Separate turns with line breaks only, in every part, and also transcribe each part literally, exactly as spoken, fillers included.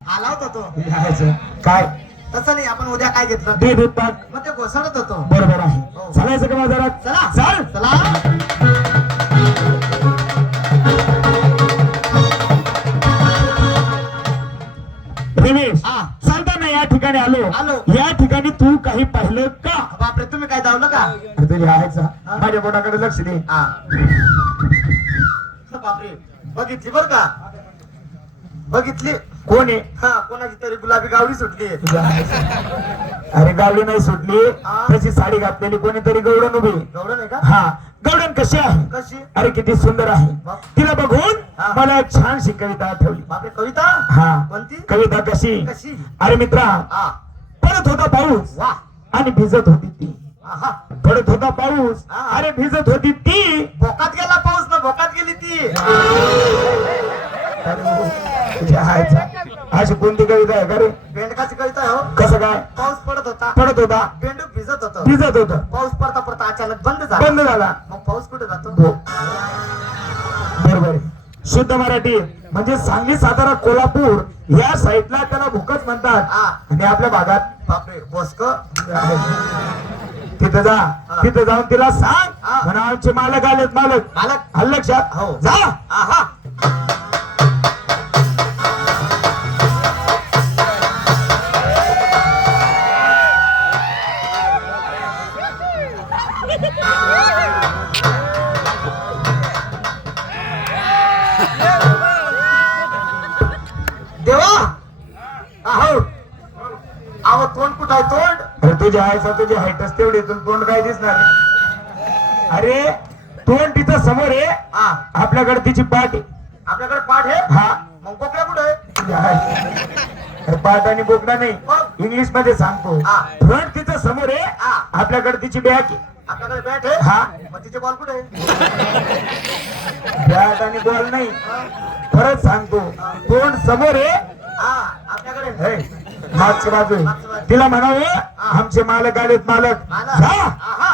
आला होता तो
यायचं. काय
तसं नाही. आपण उद्या काय घेतलं
दूध दूध ताक
मग ते घोसाळत होतो.
बरोबर आहे.
हो.
चालायचं का बाजारात?
चला
चल.
चला.
रमेश
हा.
चालताना या ठिकाणी आलो
आलो.
या ठिकाणी तू काही पाहिलं का?
बापरे तुम्ही काय धावलं का?
अरे तुझ्या यायचा माझ्या बोटाकडे लक्ष दे.
हा बापरे बघितली बर का? बघितली.
कोण आहे?
हा कोणाची तरी गुलाबी गावडी सुटली.
तुझ्या यायचा. अरे गावडी नाही सुटली
हा.
तशी साडी घातलेली कोणीतरी गवडण उभी.
गवडं नाही का?
हा गवडण कशी आहे?
कशी?
अरे किती सुंदर आहे.
वा.
तिला बघून
हा.
मला एक छानशी कविता आठवली.
बापरे कविता
हा
कोणती?
कविता कशी?
कशी?
अरे मित्रा
हा
पडत होता पाऊस
वा
आणि भिजत होती ती.
आहा
पडत होता पाऊस
हा.
अरे भिजत होती ती.
भोकात गेला पाऊस ना भोकात गेली ती.
तुझ्या हायचा अशी कोणती कविता आहे का रे?
बेंडकाची कविता आहे हो.
कसं काय?
पाऊस पडत होता
पडत होता
बेंडूक भिजत होत.
भिजत होत
पाऊस पडता पडता अचानक बंद झाला.
बंद झाला.
मग पाऊस कुठे जातो?
हो. बरोबर आहे. शुद्ध मराठी म्हणजे सांगली सातारा कोल्हापूर या साईडला त्याला भूकच म्हणतात.
हा.
आणि आपल्या भागात
बापरे बोसक
तिथं जा तिथं जाऊन तिला सांग
हा.
म्हणा आमचे मालक आलेत मालक
मालक
आलं लक्षात
हो.
जा.
आहा देवा आहो आहो तोंड कुठं आहे तोंड?
अरे तुझ्या आईचा तुझी हाईटच तेवढी तुला तोंड काय दिसणार नाही. अरे तोंड तिथं समोर आहे
हा
आपल्याकडे तिची पाठ आहे.
आपल्याकडे पाठ आहे.
हा
मग कोकड्या कुठे आहे?
तुझ्या आई. अरे पाठ आणि बोकडा नाही
मग?
इंग्लिश मध्ये सांगतो.
हा.
फ्रंट तिथं समोर आहे
हा.
आपल्याकडे तिची बॅक आहे.
आपल्याकडे बॅट आहे.
हा
मग तिचे बॉल कुठे आहे?
बॅट आणि बॉल नाही परत सांगतो तोंड समोर आहे
हा आपल्याकडे
हे, मागची बाजू आहे. तिला म्हणावं आमचे मालक आलेत मालक
मालक.
जा.
आहा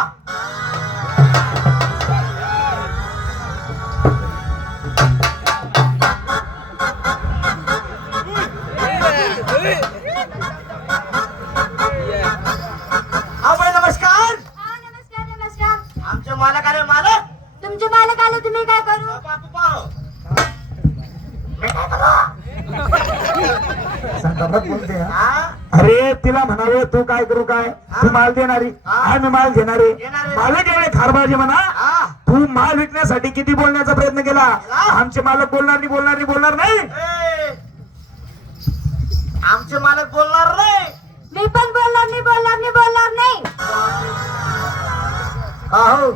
हा बाई नमस्कार.
हा नमस्कार नमस्कार.
आमचे मालक आले मालक.
तुमचे मालक आले तुम्ही काय करू?
बापू पाहो.
संतापात बोलते हा.
हा
अरे तिला म्हणावं तू काय करू काय तू माल देणारी
हा.
आम्ही माल घेणारे
घेणारे.
मालक एवढे खारबाजी म्हणा.
हा
तू माल विकण्यासाठी किती बोलण्याचा प्रयत्न केला
केला?
आमचे मालक बोलणार नाही बोलणार नाही बोलणार नाही.
ए, आमचे मालक बोलणार नाही.
मी पण बोलणार नाही बोलणार नाही बोलणार नाही.
अहो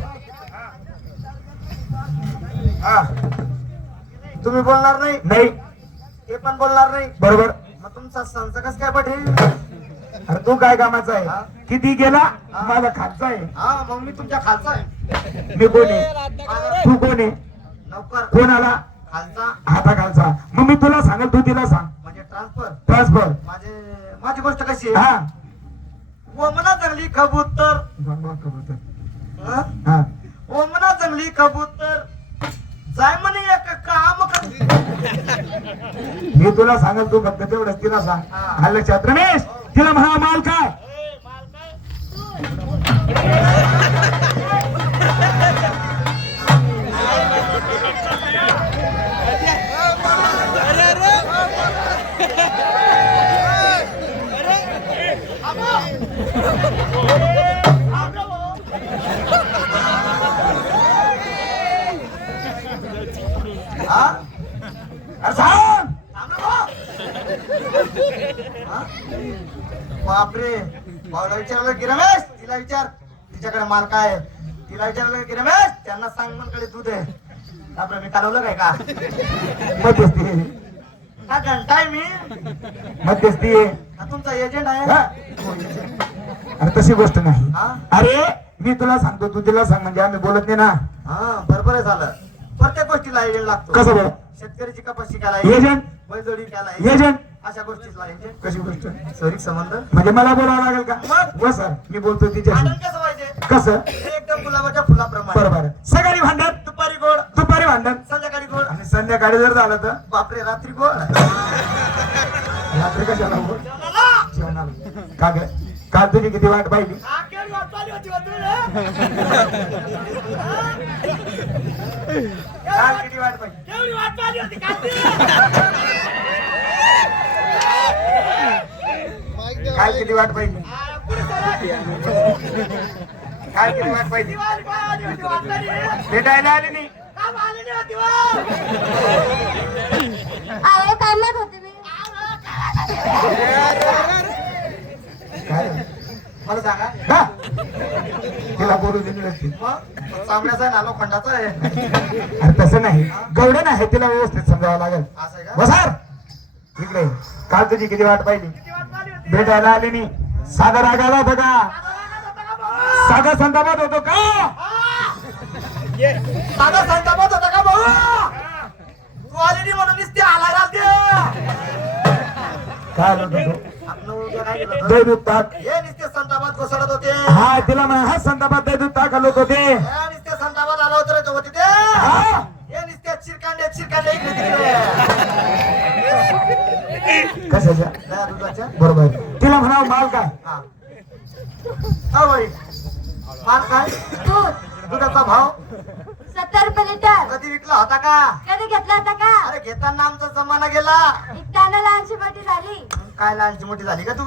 हा तुम्ही बोलणार नाही
नाही
ते पण बोलणार नाही.
बरोबर.
मग तुमचा संच कस काय पटेल?
अरे तू काय कामाचा
हा.
आहे किती गेला माझा खालचा आहे.
हा मग मी तुमच्या खालचा आहे.
मी कोण आहे
माझा
तू कोण आहे
नौकर
कोण आला
खालचा
हाता खालचा मग मी तुला सांगल तू तिला सांग
म्हणजे ट्रान्सफर.
ट्रान्सफर.
माझे माझी गोष्ट कशी आहे?
हा
ओमना जंगली कबूतर.
बाबा कबूतर.
हा?
हा
ओमना जंगली कबूतर जाय म्हणे एक काम कर.
मी तुला सांगल तू फक्त तेवढंच तिला सांग.
हा.
आलं लक्षात रमेश तिला म्हणा माल काय
ए, माल काय? हा?
अरे सांग.
थांब ना भाऊ. हा? बापरे भाऊला विचारलं की रमेश तिला विचार तिच्याकडे माल काय आहे? तिला विचारलं की रमेश त्यांना सांग मनकडे दूध आहे. बापरे मी कालवलं काय का?
मध्यस्थी
हा घंटा आहे मी.
मध्यस्थी
हा तुमचा एजंट आहे.
हा? अरे तशी गोष्ट नाही.
हा
अरे मी तुला सांगतो तू तिला सांग म्हणजे आम्ही बोलत नाही ना.
हा बरोबर आहे झालं. प्रत्येक गोष्टीला एजंट लागतो.
कसं बरं
शेतकऱ्याची कपाशी केला
एजंट
बैलजोडी केला
एजंट
अशा गोष्टीला एजंट.
कशी गोष्ट
शरीर संबंध
म्हणजे मला बोलावं लागेल का
मग?
हो सर मी बोलतो तिच्याशी.
भांडण कसं व्हायचे?
कसं
एकदम गुलाबाच्या फुलाप्रमाणे.
बरोबर सकाळी भांडण
दुपारी गोड
दुपारी भांडण
संध्याकाळी गोड
आणि संध्याकाळी जर झालं तर
बापरे रात्री गोड.
रात्री कशाला हो? जेवणाला. का ग काल तुझी किती वाट पाहिली
काल किती वाट पाहिजे
काल किती वाट पाहिली काल किती वाट पाहिली भेटायला आली नाही
आहे काढण्यात होते मी.
काय
मला सांगा
हा? तिला बोलू दिली नसती
मग चांगल्याचा आहे ना लोखंडाचा आहे
अरे तसं नाही गवडण आहे तिला व्यवस्थित समजावं लागेल
असं आहे का
बसार इकडे काल तुझी किती वाट पाहिली भेटायला आली नाही साधा राग आला होता का साधा संतापात होतो का
साधा संतापात होता का भाऊ तू आली नाही म्हणून नुसती आला राहते
काय आलं होतं तो?
आपलं उद्या काय केलं होतं?
दही दूध ताक
हे नुसते संतापात कोसळत होते
हा तिला म्हणा हा संतापात दही दूध ताक आलो होते
हे नुसते संतापात आला होतं रे तो होते ते
हा
हे नुसते चिरकांडे चिरकांडे इकडे तिकडे
कशाच्या
दया दुधाच्या
बरोबर तिला म्हणावं माल काय
हा हा बाई माल काय
दूध
दुधाचा भाव
सत्तर रुपये लिटर.
कधी विकला होता का
कधी घेतला होता का?
अरे घेताना आमचा जमाना गेला
विकताना लहानशी मोठी झाली.
काय लहानची मोठी झाली का तू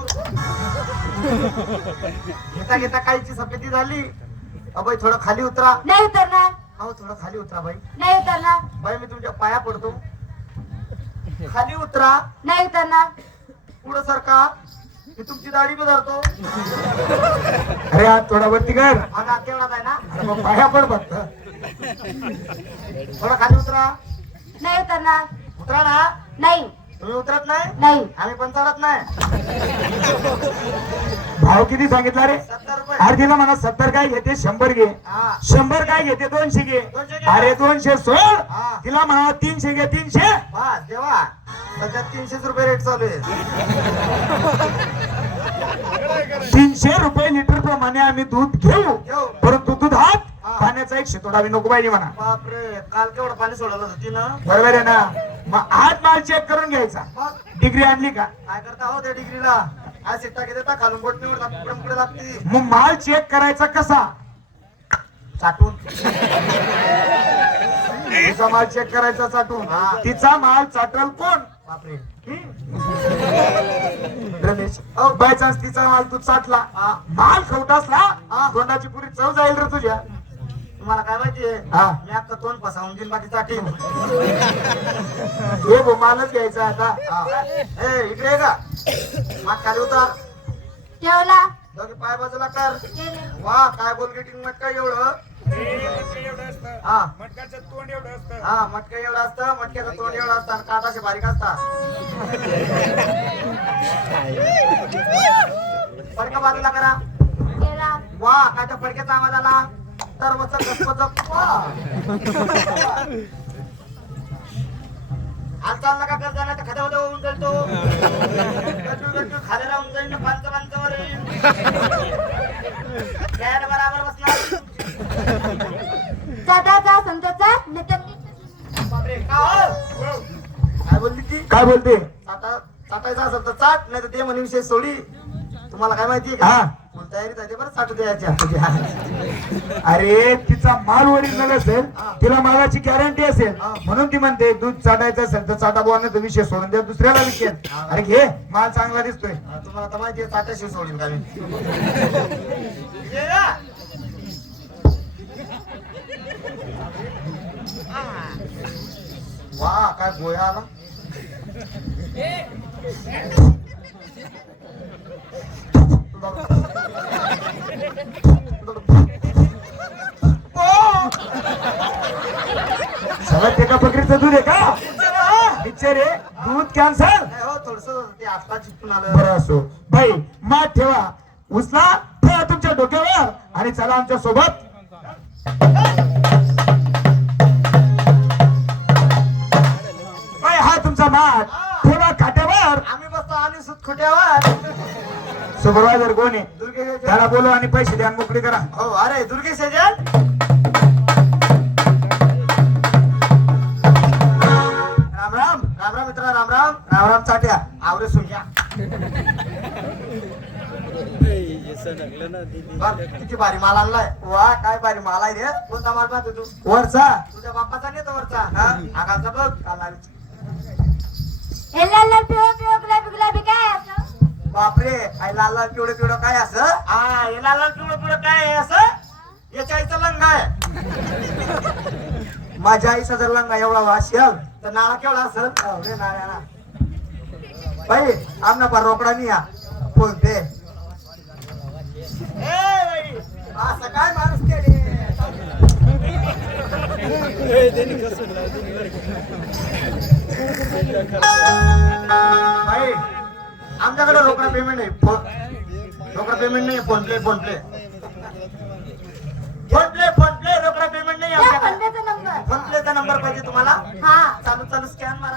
घेता घेता कायची सफेदी झाली अबाई थोडं खाली उतरा
नाही उतरणार.
हो थोडं खाली उतरा बाई
नाही उतरणार.
बाई मी तुमच्या पाया पडतो खाली उतरा
नाही उतरणार.
पुढं सरका मी तुमची दाढी बी धरतो
अरे आज थोडा वरती कर
माझा केवढाच आहे ना
अरे मग पाया पड फक्त
थोडं खाली उतरा
नाही उतरणार.
उतरा ना
नाही
तुम्ही उतरत नाही
नाही.
आम्ही पण चालत नाही
भाव किती सांगितला रे
सत्तर रुपये
अरे तिला म्हणा सत्तर काय घेते शंभर घे
हा
शंभर काय घेते दोनशे घे
दोनशे घे.
अरे दोनशे सोड
हा.
तिला म्हणा तीनशे घे तीनशे
बस देवा सध्या तीनशेच रुपये रेट चालू आहे
तीनशे रुपये लिटर प्रमाणे आम्ही दूध घेऊ
घेऊ.
परंतु दुधात
हा.
पाण्याचा एक शितोडा आम्ही नको पाहिजे म्हणा
बापरे काल केवढं पाणी सोडलं होतं तिनं
बरोबर आहे ना मग आज माल चेक करून घ्यायचा
मग
डिग्री आणली का
काय करता हो त्या डिग्रीला आज सिट्टा किती देता खालून बोट निवड पुढे लागते
मग माल चेक करायचा कसा
चाटून
तिचा माल चेक करायचा चाटून
हा.
तिचा माल चाटल कोण
बापरे
रमेश बाय चान्स तिचा माल तू चाटला
हा.
माल खवटासला
हा.
तोंडाची पुरी चव जाईल रे तुझ्या
तुम्हाला काय माहितीये
हा.
मी आता तोंड फसावून घेईन बाकी चाटीन
हे भो मालच घ्यायचा आता
हा. ए इकडे ये का माग खाली उतार
ठेवला.
दोघे पाय बाजूला कर
गेले.
वा काय बोलगेटिंग मटका एवढं हा
मटकाचं तोंड एवढं असतं
हा मटका एवढं असतं मटक्याचं तोंड एवढं असतं आणि काट असे बारीक असतात फडका बाजूला करा
गेला.
वा काच्या फडक्याचा आवाज आला तर वच कसपच वा आज चालला का कर जाणार तर खाद्यामध्ये होऊन जाईल तो गट्टू गट्टू खाली राहून जाईल ना पांच पांचावर येईल गॅर बराबर बसणार
जाताचा समजाचा नेतर
बापरे का हो? काय बोलली ती
काय बोलते
चाटा चाटायचा असेल तर चाट नाही तर ते म्हणे विषय सोडी तुम्हाला काय माहितीये
हा.
का फुल तयारीत आहे ते बरं चाटू द्यायच्या
अरे तिचा माल ओरिजिनल असेल
हा.
तिला मालाची गॅरंटी असेल
हा.
म्हणून ती म्हणते दूध चाटायचं असेल तर चाटा बोलण्याचा विषय सोडून द्या दुसऱ्याला विकेल
हा.
अरे घे माल चांगला दिसतोय
तुम्हाला तर माहितीये चाटाशी सोडील का मी ये ना. वा काय गोया आला
सगळं एका बकरीचं दूध आहे का पिक्चर आहे दूध कॅन्सर
नाही हो थोडस ते आता चिपकून आलं
बरं असो भाई माठ ठेवा उचला ठेवा तुमच्या डोक्यावर आणि चला आमच्या सोबत बाई, हा तुमचा माठ ठेवा खाट्यावर
आम्ही बसतो आणि सुतखोट्यावर
सुपरवायझर कोण आहे
दुर्गे
त्याला बोलव आणि पैसे द्या आणि मोकळी करा
हो अरे दुर्गे सजन राम राम राम राम मित्रा राम राम रामराम चाट्या आवरे सुंग्या बघ, किती भारी माल आणलाय. वा काय भारी माल आहे रे. कोणता माल पाहतो तू?
वरचा
तुझ्या बाप्पाचा नाही तो वरचा. हा आगाचा बघ काला.
हे लाल लाल पिवळं पिवळं गुलाबी गुलाबी काय आहे असं?
बापरे काय लाल लाल पिवळं पिवळं काय असं? हा हे लाल लाल पिवळं पिवळं काय आहे असं? याच्या आईचा लंगा आहे. माझ्या आईचा जर लंगा एवढा असेल तर नाळा केवढा असेल? रे नाळ्याला बाई आमना पर रोकडा नाही या बोलते. असं काय माणूस केले. बाई आमच्याकडे रोकडा पेमेंट नाही. रोकडा पेमेंट नाही. फोन PhonePe PhonePe PhonePe पे रोकडा पेमेंट नाही
द्या
आमच्याकडे.
फोनपेचा नंबर.
फोन पेचा नंबर पाहिजे तुम्हाला?
हा
चालू चालू स्कॅन मारा.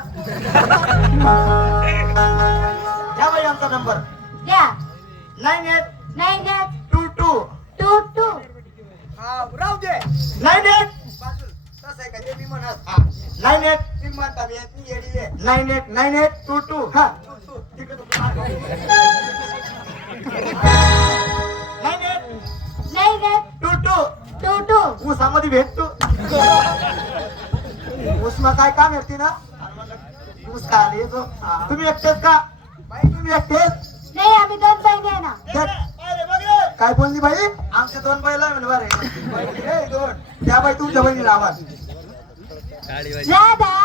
घ्या बाई आमचा नंबर
द्या.
Nine eight
nine eight
two two
two two
राहू दे. नाईन एट तसं आहे का ते मी म्हणत. नाईन एट मी म्हणता मी येत येडी आहे. Nine eight nine eight two two हा तिकडे nine eight
nine eight
two two
two two
ऊसामध्ये भेट तू. ऊसमा काय काम येते ना? ऊस खायला येतो. तुम्ही एकटेच का? बाई तुम्ही एकटेच?
नाही आम्ही दोन बहिणी आहे ना.
काय बोलली बाई? आमचे दोन बैल आहे म्हणे. बरे ए, दोन त्या बाई तुमच्या बहिणीला आवाज.
राधा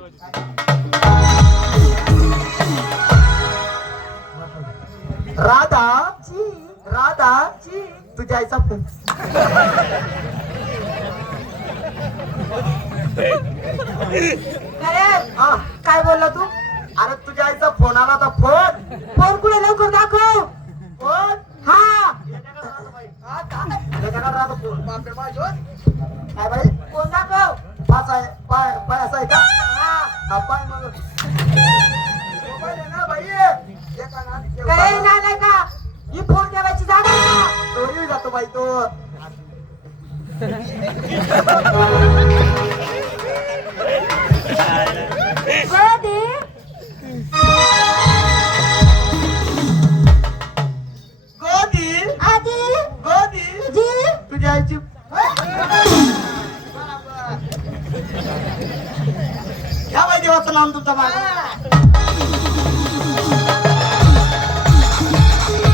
राधा राधा तुझ्या आईचा फोन.
अरे
हा काय बोलला तू? अरे तुझ्या आईचा फोन आला होता. फोन
फोन कुठे लवकर दाखव.
फोन
हा
काय बाई
फोन दाखव.
पाच आहे पाय पाय असा आहे का? हा पाय मग मोबाईल आहे ना बाई. एका नादी ठेव.
काय नाही का ही फोन ठेवायची जागा आहे का?
चोरी जातो बाई तो.
गोदी
गोदी
आजी
गोदी
जी
तुझ्या आईची. घ्या बाई देवाचं नाम तुमचं. माझं